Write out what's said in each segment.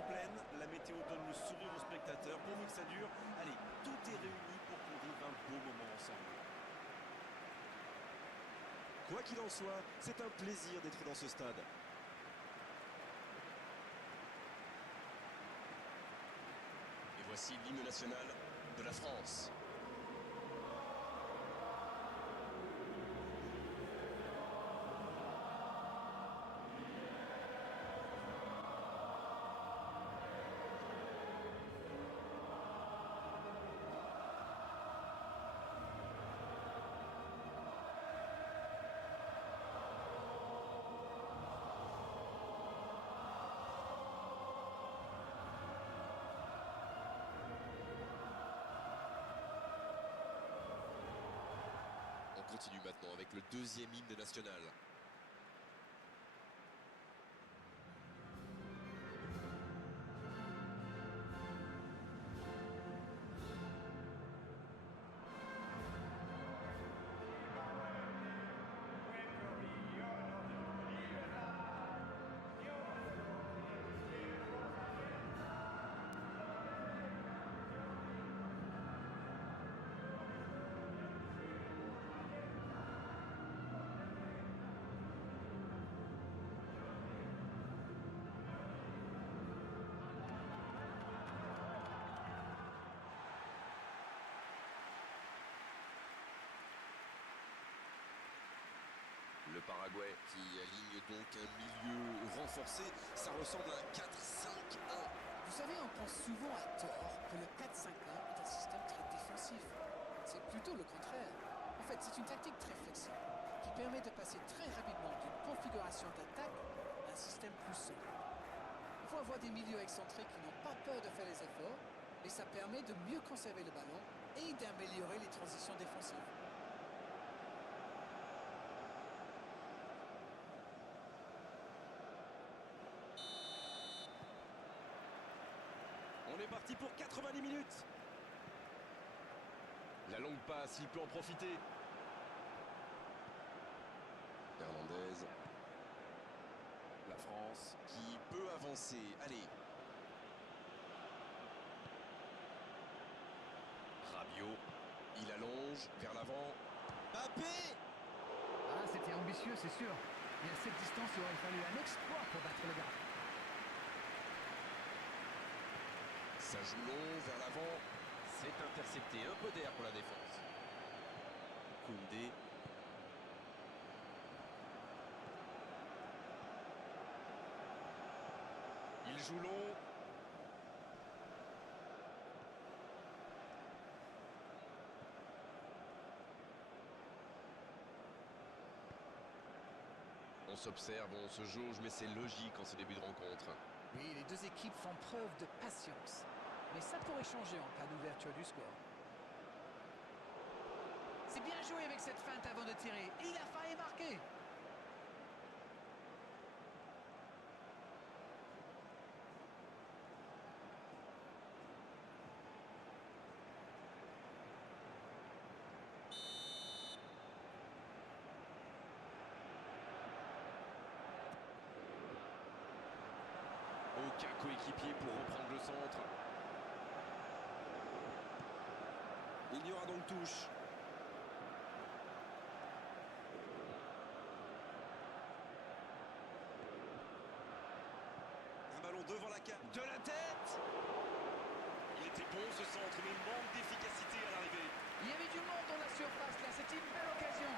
sont pleines, la météo donne le sourire aux spectateurs, pourvu que ça dure. Allez, tout est réuni pour qu'on vive un beau moment ensemble. Quoi qu'il en soit, c'est un plaisir d'être dans ce stade. Et voici l'hymne national de la France. On continue maintenant avec le deuxième hymne national. Le Paraguay qui aligne donc un milieu renforcé, ça ressemble à un 4-5-1. Vous savez, on pense souvent à tort que le 4-5-1 est un système très défensif. C'est plutôt le contraire. En fait, c'est une tactique très flexible qui permet de passer très rapidement d'une configuration d'attaque à un système plus sobre. Il faut avoir des milieux excentrés qui n'ont pas peur de faire les efforts et ça permet de mieux conserver le ballon et d'améliorer les transitions défensives. On est parti pour 90 minutes. La longue passe, il peut en profiter. Hernandez. La France qui peut avancer. Allez. Rabiot. Il allonge vers l'avant. Mbappé! Ah, c'était ambitieux, c'est sûr. Mais à cette distance, il aurait fallu un exploit pour battre le gardien. Ça joue long vers l'avant. C'est intercepté, un peu d'air pour la défense. Koundé. Il joue long. On s'observe, on se jauge, mais c'est logique en ce début de rencontre. Oui, les deux équipes font preuve de patience. Mais ça pourrait changer en cas d'ouverture du score. C'est bien joué avec cette feinte avant de tirer. Il a failli marquer. Aucun coéquipier pour reprendre le centre. Il y aura donc touche. Un ballon devant la carte. De la tête! Il était bon ce centre, mais manque d'efficacité à l'arrivée. Il y avait du monde dans la surface là. C'était une belle occasion.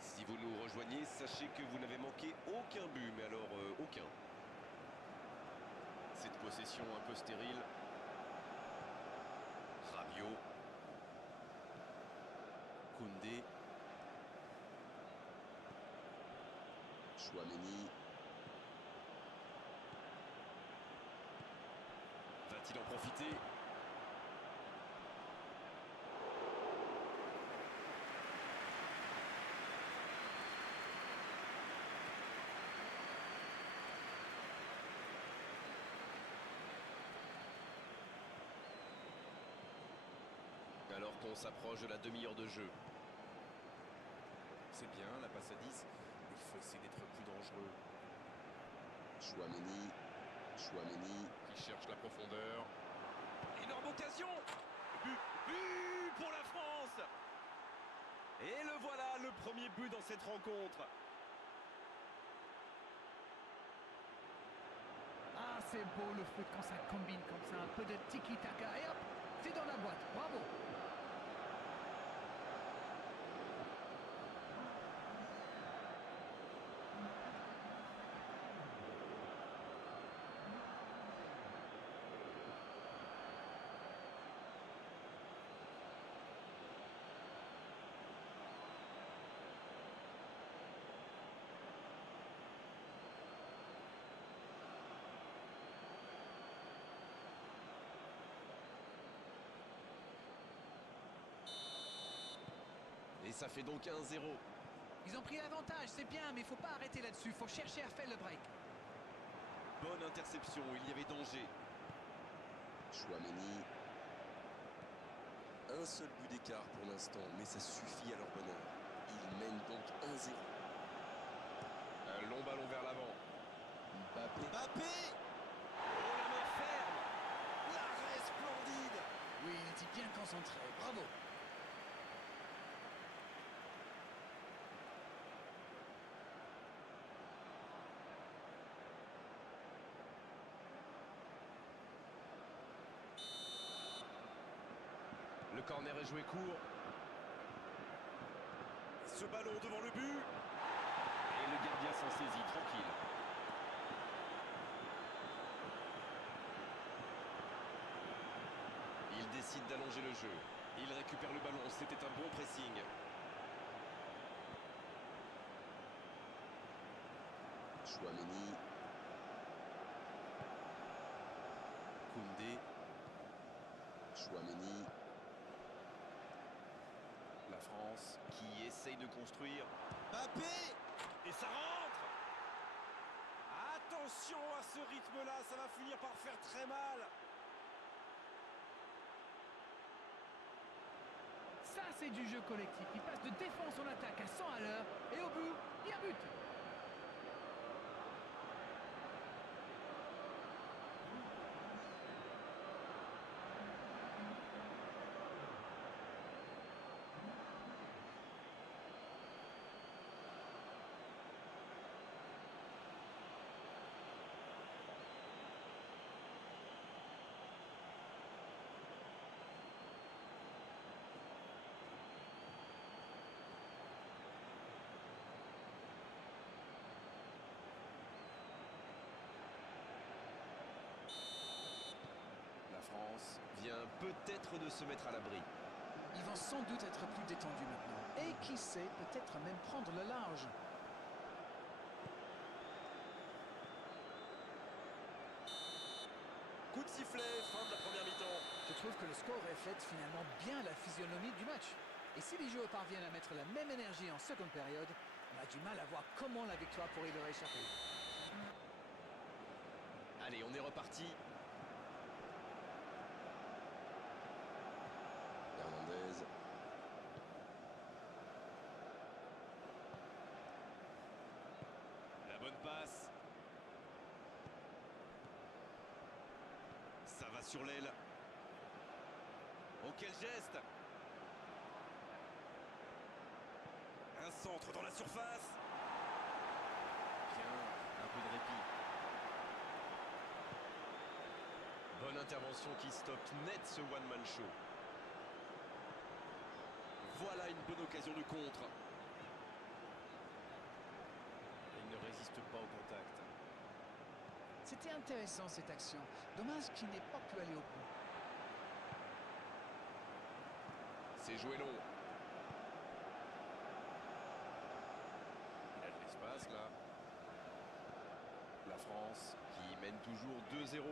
Si vous nous rejoignez, sachez que vous n'avez manqué aucun but, mais alors aucun. Cette possession un peu stérile. Rabiot. Koundé. Chouameni. Va-t-il en profiter? alors qu'on s'approche de la demi-heure de jeu. C'est bien la passe à 10, mais il faut essayer d'être plus dangereux. Chouameni qui cherche la profondeur. Énorme occasion. But pour la France. Et le voilà, le premier but dans cette rencontre. Ah, c'est beau le foot quand ça combine comme ça. Un peu de tiki-taka et hop, c'est dans la boîte. Bravo. Et ça fait donc 1-0. Ils ont pris l'avantage, c'est bien, mais il faut pas arrêter là-dessus. Il faut chercher à faire le break. Bonne interception, il y avait danger. Chouameni. Un seul but d'écart pour l'instant, mais ça suffit à leur bonheur. Ils mènent donc 1-0. Un long ballon vers l'avant. Mbappé. Oh, la main ferme. L'arrêt splendide. Oui, il était bien concentré. Bravo. Le corner est joué court. Ce ballon devant le but. Et le gardien s'en saisit, tranquille. Il décide d'allonger le jeu. Il récupère le ballon, c'était un bon pressing. Chouameni. Koundé. Chouameni. La France qui essaye de construire. Mbappé. Et ça rentre. Attention à ce rythme-là, ça va finir par faire très mal. Ça, c'est du jeu collectif. Il passe de défense en attaque à 100 à l'heure. Et au bout, il y a but. La France vient peut-être de se mettre à l'abri. Ils vont sans doute être plus détendus maintenant. Et qui sait, peut-être même prendre le large. Coup de sifflet, fin de la première mi-temps. Je trouve que le score reflète finalement bien la physionomie du match. Et si les joueurs parviennent à mettre la même énergie en seconde période, on a du mal à voir comment la victoire pourrait leur échapper. Allez, on est reparti. Hernandez. La bonne passe. Ça va sur l'aile. Oh, quel geste! Un centre dans la surface. Bien, un peu de répit. Bonne intervention qui stoppe net ce one-man show. Voilà une bonne occasion de contre. Il ne résiste pas au contact. C'était intéressant cette action. Dommage qu'il n'ait pas pu aller au bout. C'est joué long. Il a de l'espace là. La France qui mène toujours 2-0.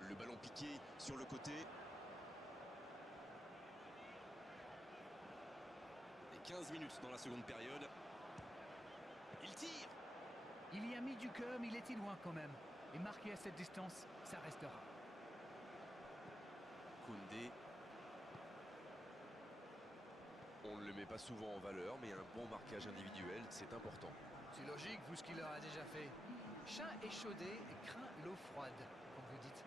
Le ballon piqué sur le côté. Et 15 minutes dans la seconde période. Il tire. Il y a mis du cœur, mais il était loin quand même. Et marqué à cette distance, ça restera. Koundé. met pas souvent en valeur, mais un bon marquage individuel, c'est important. C'est logique, vu ce qu'il leur a déjà fait. Chat échaudé et craint l'eau froide, comme vous dites.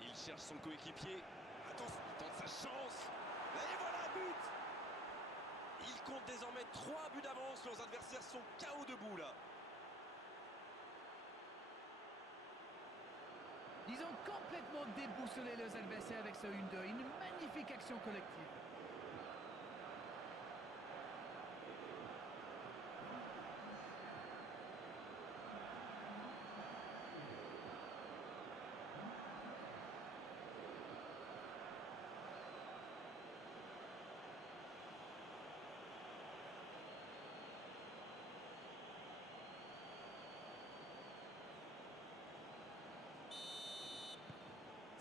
Il cherche son coéquipier. Attention, il tente sa chance. Et voilà, but! Il compte désormais 3 buts d'avance. Leurs adversaires sont KO debout là. Ils ont complètement déboussolé leurs adversaires avec ce 1-2. Une magnifique action collective.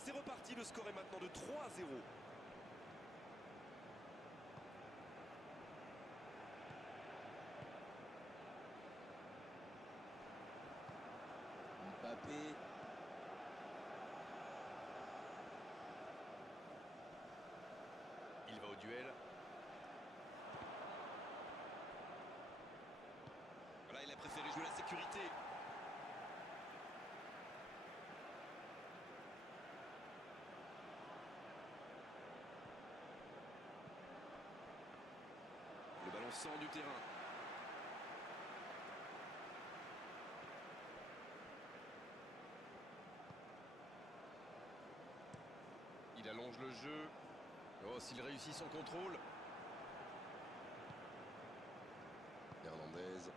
C'est reparti, le score est maintenant de 3-0. Mbappé. Il va au duel. Voilà, il a préféré jouer la sécurité. Le ballon sort du terrain. Il allonge le jeu. Oh, s'il réussit son contrôle. Hernandez.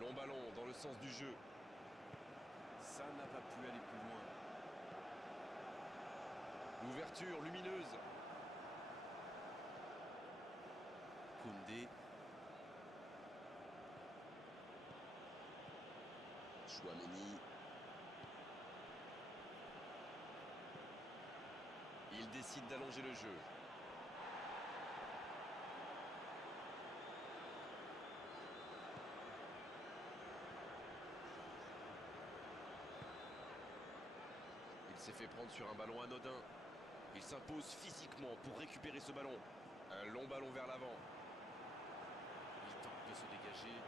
Long ballon dans le sens du jeu. Ça n'a pas pu aller plus loin. L'ouverture lumineuse. Koundé. Chouameni. Il décide d'allonger le jeu. Il s'est fait prendre sur un ballon anodin. Il s'impose physiquement pour récupérer ce ballon. Un long ballon vers l'avant. Il tente de se dégager.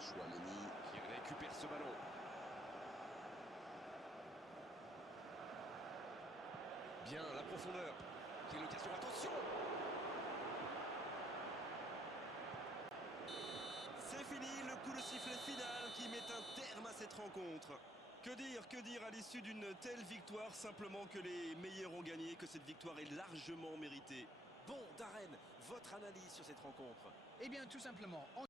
Chouameni. Qui récupère ce ballon. Bien, la profondeur. Quelle occasion, attention! C'est fini, le coup de sifflet final qui met un terme à cette rencontre. Que dire à l'issue d'une telle victoire? Simplement que les meilleurs ont gagné, que cette victoire est largement méritée. Bon, Darren, votre analyse sur cette rencontre? Eh bien, tout simplement,